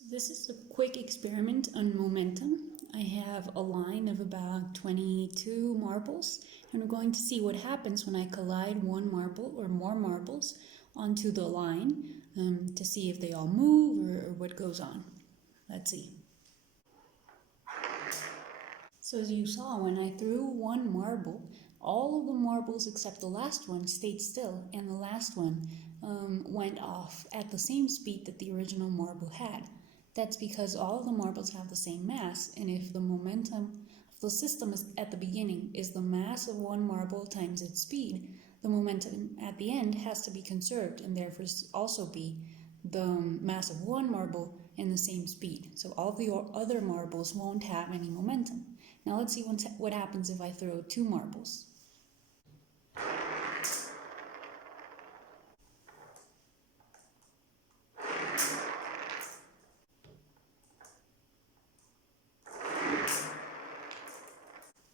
So this is a quick experiment on momentum. I have a line of about 22 marbles, and we're going to see what happens when I collide one marble or more marbles onto the line to see if they all move or what goes on. Let's see. So as you saw, when I threw one marble, all of the marbles except the last one stayed still, and the last one went off at the same speed that the original marble had. That's because all of the marbles have the same mass, and if the momentum of the system is at the beginning is the mass of one marble times its speed, the momentum at the end has to be conserved and therefore also be the mass of one marble and the same speed. So all the other marbles won't have any momentum. Now let's see what happens if I throw two marbles.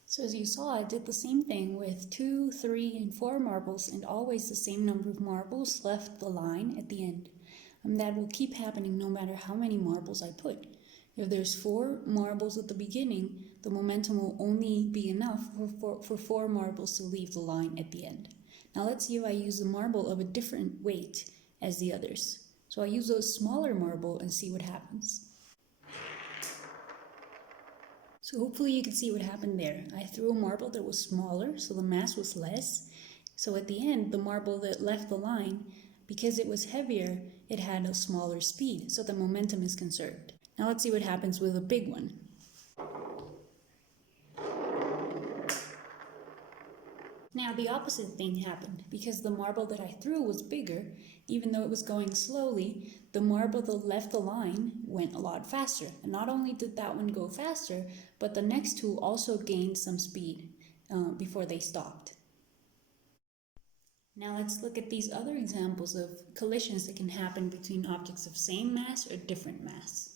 So as you saw, I did the same thing with 2, 3, and 4 marbles, and always the same number of marbles left the line at the end. And that will keep happening no matter how many marbles I put. If there's 4 marbles at the beginning, the momentum will only be enough for 4 marbles to leave the line at the end. Now let's see if I use a marble of a different weight as the others. So I use a smaller marble and see what happens. So hopefully you can see what happened there. I threw a marble that was smaller, so the mass was less. So at the end, the marble that left the line, because it was heavier, it had a smaller speed, so the momentum is conserved. Now let's see what happens with a big one. Now the opposite thing happened. Because the marble that I threw was bigger, even though it was going slowly, the marble that left the line went a lot faster. And not only did that one go faster, but the next two also gained some speed before they stopped. Now let's look at these other examples of collisions that can happen between objects of same mass or different mass.